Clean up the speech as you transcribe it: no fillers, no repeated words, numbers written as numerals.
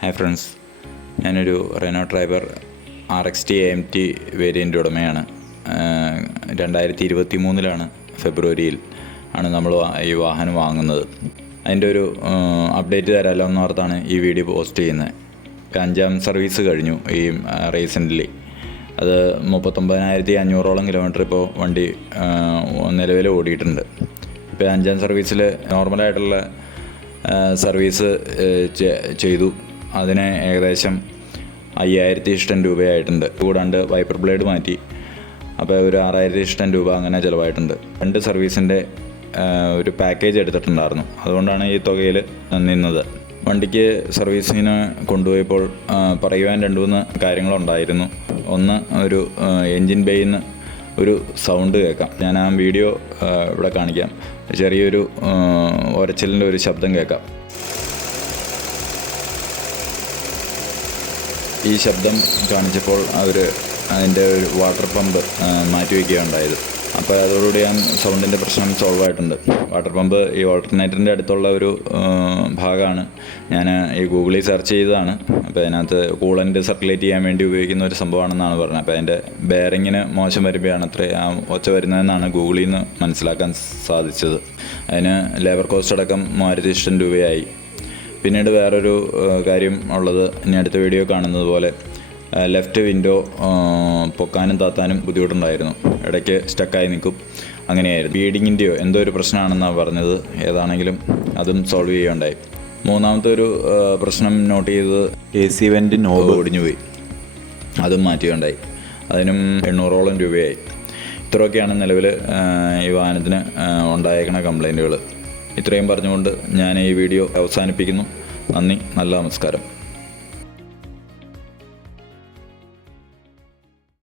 Hi friends, ഞാനൊരു Renault Triber RXT AMT variant ഉടമയാണ്. 2023 ഫെബ്രുവരിയിൽ ആണ് നമ്മൾ ഈ വാഹനം വാങ്ങുന്നത്. അതിൻ്റെ ഒരു അപ്ഡേറ്റ് തരാമല്ലോ എന്നോർത്താണ് ഈ വീഡിയോ പോസ്റ്റ് ചെയ്യുന്നത്. 5ാം സർവീസ് കഴിഞ്ഞു ഈ റീസെൻ്റ്ലി. അത് 39,500 കിലോമീറ്റർ ഇപ്പോൾ വണ്ടി നിലവിൽ ഓടിയിട്ടുണ്ട്. ഇപ്പോൾ 5ാം സർവീസിൽ നോർമലായിട്ടുള്ള സർവീസ് ചെയ്തു. അതിന് ഏകദേശം 5,000 രൂപയായിട്ടുണ്ട്. കൂടാണ്ട് വൈപ്പർ ബ്ലേഡ് മാറ്റി. അപ്പോൾ ഒരു 6,000 രൂപ അങ്ങനെ ചിലവായിട്ടുണ്ട്. 2 സർവീസിൻ്റെ ഒരു പാക്കേജ് എടുത്തിട്ടുണ്ടായിരുന്നു. അതുകൊണ്ടാണ് ഈ തുകയിൽ നിന്നത്. വണ്ടിക്ക് സർവീസിന് കൊണ്ടുപോയപ്പോൾ പറയുവാൻ 2-3 കാര്യങ്ങളുണ്ടായിരുന്നു. ഒന്ന്, ഒരു എൻജിൻ ബേയിൽ നിന്ന് ഒരു സൗണ്ട് കേൾക്കാം. ഞാൻ ആ വീഡിയോ ഇവിടെ കാണിക്കാം. ചെറിയൊരു ഒരച്ചിലിൻ്റെ ഒരു ശബ്ദം കേൾക്കാം. ഈ ശബ്ദം കാണിച്ചപ്പോൾ അതിൻ്റെ ഒരു വാട്ടർ പമ്പ് മാറ്റിവെക്കുകയുണ്ടായത്. അപ്പോൾ അതോടുകൂടി ആ സൗണ്ടിൻ്റെ പ്രശ്നം സോൾവ് ആയിട്ടുണ്ട്. വാട്ടർ പമ്പ് ഈ ഓൾട്ടർനേറ്ററിൻ്റെ അടുത്തുള്ള ഒരു ഭാഗമാണ്. ഞാൻ ഈ ഗൂഗിളിൽ സെർച്ച് ചെയ്തതാണ്. അപ്പോൾ അതിനകത്ത് കൂളൻ്റ് സർക്കുലേറ്റ് ചെയ്യാൻ വേണ്ടി ഉപയോഗിക്കുന്ന ഒരു സംഭവമാണെന്നാണ് പറഞ്ഞത്. അപ്പോൾ അതിൻ്റെ ബെയറിങ്ങിന് മോശം വരുമ്പോഴാണ് ആ ഒച്ച വരുന്നതെന്നാണ് ഗൂഗിളിൽ നിന്ന് മനസ്സിലാക്കാൻ സാധിച്ചത്. അതിന് ലേബർ കോസ്റ്റ് അടക്കം 3,000 രൂപയായി. പിന്നീട് വേറൊരു കാര്യം ഉള്ളത്, ഇനി അടുത്ത വീഡിയോ കാണുന്നത് പോലെ ലെഫ്റ്റ് വിൻഡോ പൊക്കാനും താത്താനും ബുദ്ധിമുട്ടുണ്ടായിരുന്നു. ഇടയ്ക്ക് സ്റ്റക്കായി നിൽക്കും. അങ്ങനെയായിരുന്നു. ബീഡിങ്ങിൻ്റെയോ എന്തോ ഒരു പ്രശ്നമാണെന്നാണ് പറഞ്ഞത്. ഏതാണെങ്കിലും അതും സോൾവ് ചെയ്യുകയുണ്ടായി. മൂന്നാമത്തെ ഒരു പ്രശ്നം നോട്ട് ചെയ്തത് AC വെൻ്റ് നോബ് ഒടിഞ്ഞു പോയി. അതും മാറ്റുകയുണ്ടായി. അതിനും 800 രൂപയായി. ഇത്രയൊക്കെയാണ് നിലവിൽ ഈ വാഹനത്തിന് ഉണ്ടായേക്കണ കംപ്ലൈൻറ്റുകൾ. ഇത്രയും പറഞ്ഞുകൊണ്ട് ഞാൻ ഈ വീഡിയോ അവസാനിപ്പിക്കുന്നു. നന്ദി, നല്ല നമസ്കാരം.